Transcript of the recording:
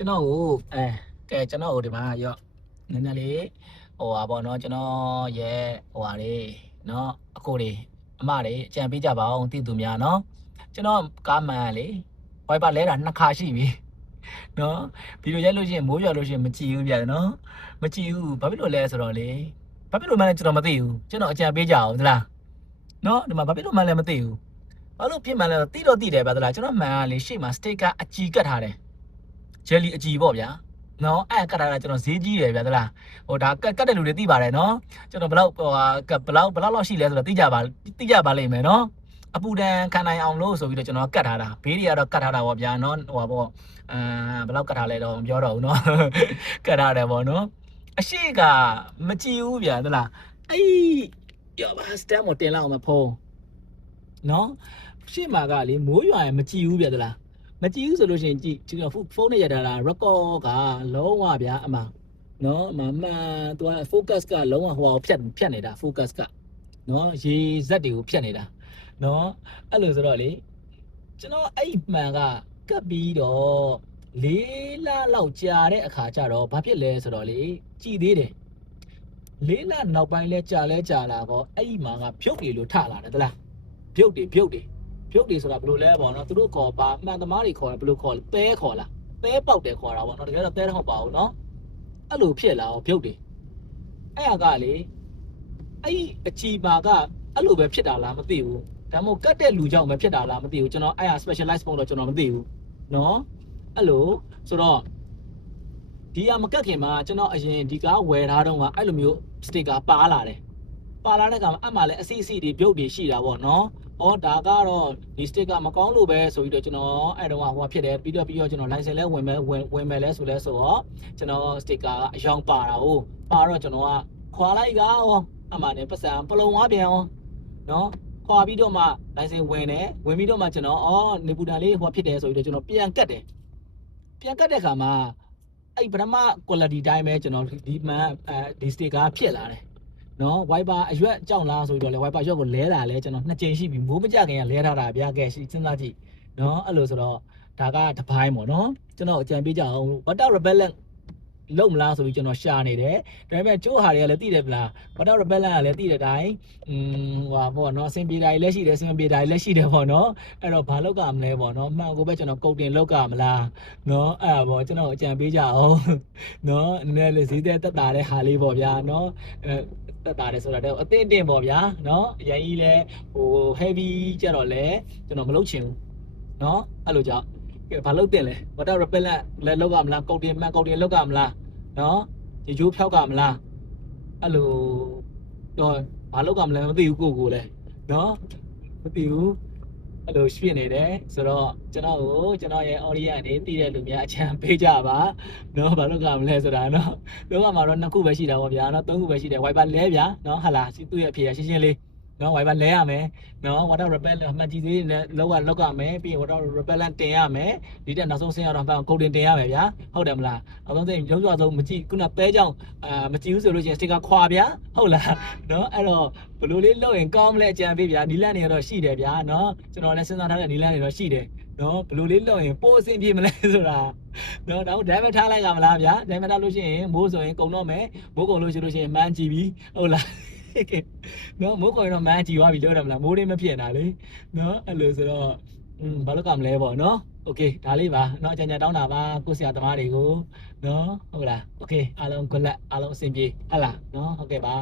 ကျွန်တော်ကိုကဲကျွန်တော်ကိုဒီမှာရော့နည်းနည်းလေးဟိုဟာပေါ့နော်ကျွန်တော်ရဲ့ဟိုဟာလေးနော်အကိုတွေအမတွေအကြံပေးကြပါအောင်သိသူများနော်ကျွန်တော်ကားမှန်လေဝိုက်ပါလဲတာ2ခါရှိပြီနော်ဗီဒီယိုရိုက်လို့ရှိရင်မိုးရွာလို့ရှိရင်မကြည့်ဘူးဗျာနော်မကြည့်ဘူးဘာဖြစ်လို့လဲဆိုတော့လေဘာဖြစ်လို့မှလည်းကျွန်တော်မသိဘူးကျွန်တော်အကြံပေးကြအောင်သလားနော်ဒီမှာဘာဖြစ်လို့မှလည်းမသိဘူးဘာလို့ဖြစ်မှန်းလဲသိတော့သိတယ်ဗျာသလားကျွန်တော်မှန်ကလေရှေ့မှာစတစ်ကာအကြည်ကတ်ထားတယ်ဂျယ်လီအကြည်ပေါ့ဗျာနော်အဲ့ကတ်ထားတာကျွန်တော်ဈေးကြီးတယ်ဗျာသလားဟိုဒါကတ်တဲ့လူတွေသိပါတယ်နော်ကျွန်တော်ဘယ်လောက်လောက်ရှိလဲဆိုတော့သိကြပါလိမ့်မယ်နော်အပူဒဏ်ခံနိုင်အောင်လို့ဆိုပြီးတော့ကျွန်တော်ကတ်ထားတာဘေးတွေကတော့ကတ်ထားတာပေါ့ဗျာနော်ဟိုပါပေါ့ဘယ်လောက်ကတ်ထားလဲတော့မပြောတော့ဘူးနော်ကတ်ထားတယ်ပေါ့နော်အရှိကမကြည့်ဘူးဗျာသလားအဲ့ရောပါစတမ်မတင်လောက်အောင်မဖုံးနော်ရှေ့မှာကလေမိုးရွာရင်မကြည့်ဘူးဗျာသလားမကြည့်ဘူးဆိုလို့ရှိရင်ကြည့်ကျွန်တော်ဖုန်းနဲ့ရတာလား record ကလုံးဝဗျာအမှနော်မသူက focus ကလုံးဝဟိုဖြတ်နေတာ focus ကနော်ရေဇက်တွေကိုဖြတ်နေတာနော်အဲ့လိုဆိုတော့လေကျွန်တော်အဲ့မှန်ကကပ်ပြီးတော့4 လလောက်ကြာတဲ့အခါကျတော့ဘာဖြစ်လဲဆိုတော့လေကြည်သေးတယ်4 လနောက်ပိုင်းလဲကြာလာတော့အဲ့မှန်ကဖြုတ်တွေလို့ထလာတယ်သလားဖြုတ်တွေဆိုတာဘယ်လိုလဲပေါ့နော်သူတို့ခေါ်ပါမှန်သမားတွေခေါ်တယ်ဘယ်လိုခေါ်လဲသဲခေါ်လားသဲပေါက်တယ်ခေါ်တာပေါ့နော်တကယ်တော့သဲတော့မဟုတ်ပါဘူးနော်အဲ့လိုဖြစ်လာအောင်ဖြုတ်တယ်အဲ့ကလေအဲ့အချီပါကအဲ့လိုပဲဖြစ်တာလားမသိဘူးဒါမှမဟုတ်ကတ်တဲ့လူကြောင့်ပဲဖြစ်တာလားမသိဘူးကျွန်တော်အဲ့ဟာ specialize ပုံတော့ကျွန်တော်မသိဘူးနော်အဲ့လိုဆိုတော့ဒီကမကတ်ခင်မှာကျွန်တော်အရင်ဒီကားဝယ်ထားတော့ကအဲ့လိုမျိုး sticker ပါလာတဲ့ကမှာအမှလည်းအစီတွေပြုတ်တွေရှိတာပေါ့နော်ဒါကတော့ဒီ sticker မကောင်းလို့ပဲဆိုပြီးတော့ကျွန်တော်အဲ့တော့ဟိုဖြစ်တယ်ပြီးတော့ကျွန်တော် license လဲဝင်မယ်လဲဆိုတော့ကျွန်တော် sticker ကအယောင်ပါတာဟုတ်ပါတော့ကျွန်တော်ကခွာလိုက်ကအမှနဲ့ပတ်စံပလုံဝါပြန်အောင်နော်ခွာပြီးတော့မှ license ဝင်ပြီးတော့မှကျွန်တော်နေပူတာလေးဟိုဖြစ်တယ်ဆိုပြီးတော့ကျွန်တော်ပြန်ကတ်တဲ့ခါမှာအဲ့ပထမ quality တိုင်းပဲကျွန်တော်ဒီမှဒီ sticker ဖြစ်လာတယ်နော် wiper အရွက်ကြောက်လားဆိုပြီးတော့လေ wiper ရွက်ကိုလဲတာလဲကျွန်တော်2ကြိမ်ရှိပြီမိုးမကြခင်ကလဲထားတာဗျာကဲစဉ်းစားကြည့်နော်အဲ့လိုဆိုတော့ဒါကတပိုင်းပေါ့နော်ကျွန်တော်အကြံပေးကြအောင် water repellent လုံးမလားဆိုပြီးကျွန်တော်ရှာနေတယ်ဒါပေမဲ့ကျိုးဟာတွေကလည်းသိတယ်ဗလား water repellent ကလည်းသိတဲ့အတိုင်းဟိုပေါ့နော်အစင်ပြေတာတွေလည်းရှိတယ်အစင်ပြေတာတွေလည်းရှိတယ်ပေါ့နော်အဲ့တော့ဘာလောက်ကမလဲပေါ့နော်မှန်ကိုပဲကျွန်တော်ကုတ်တင်လောက်ကမလားနော်အဲ့ပေါ့ကျွန်တော်အကြံပေးကြအောင်နော်နည်းနည်းလေးဈေးသက်တာတဲ့ဟာလေးပေါ့ဗျာနော်သက်တာတယ်ဆိုတာတော့အသင့်တင်ပေါ့ဗျာနော်အရင်ကြီးလဲဟို heavy ကြတော့လဲကျွန်တော်မလုပ်ချင်ဘူးနော်အဲ့လိုကြောင့်ဘာလုပ်တင်လဲ water repellent လဲလောက်ကမလားကုတ်တင်လောက်ကမလားနော်ရေချိုးဖြောက်ကမလားအဲ့လိုတော့ဘာလောက်ကမလဲမသိဘူးကိုလဲနော်မသိဘူးအဲ့လိုဖြစ်နေတယ်ဆိုတော့ကျွန်တော်ရဲ့ audience တွေတည်တဲ့လူများအချမ်းပေးကြပါနော်ဘာလောက်ကမလဲဆိုတာနော်လောကမှာတော့2ခုပဲရှိတာပေါ့ဗျာနော်3ခုပဲရှိတယ် wiper လဲဗျာနော်ဟာလားသူ့ရဲ့အဖြေရှင်းလေးနော် wiper လဲရမယ်နော် water repellent မှတ်ကြည့်သေးတယ်လောက်ကမယ်ပြီးရင် water repellent တင်ရမယ်ဒီတက်နောက်ဆုံးဆင်းရတော့ကုတ်တင်ရမယ်ဗျာဟုတ်တယ်မလားနောက်ဆုံးသိရင်ရုံးစွာဆုံးမကြည့်ခုနပဲကြောင်မကြည့်ဘူးဆိုလို့ရှိရင် sticker ခွာဗျာဟုတ်လားနော်အဲ့တော့ဘယ်လိုလေးလုပ်ရင်ကောင်းမလဲအကြံပေးဗျာနီလန်းတွေတော့ရှိတယ်ဗျာနော်ကျွန်တော်လည်းစဉ်းစားထားတဲ့နီလန်းတွေတော့ရှိတယ်နော်ဘယ်လိုလေးလုပ်ရင်ပိုအဆင်ပြေမလဲဆိုတာနော်ဒါဒိုင်မထားလိုက်ကမလားဗျာဒိုင်မထားလို့ရှိရင်မိုးဆိုရင်ကုန်တော့မယ်မိုးကုန်လို့ရှိလို့ရှိရင်မှန်းကြည့်ပြီဟုတ်လားနော်မိုးကုန်ရင်တော့မှန်းကြည့်သွားပြီလို့ရမလားမိုးလေးမဖြစ်နေတာလေနော်အဲ့လိုဆိုတော့ဘာလို့ကမလဲပေါ့နော်โอเคဒါလေးပါเนาะကြံတောင်းတာပါကိုဆရာသမားတွေကိုเนาะဟုတ်လားโอเคအားလုံး good luck အားလုံးအဆင်ပြေဟဟလားเนาะဟုတ်ကဲ့ပါ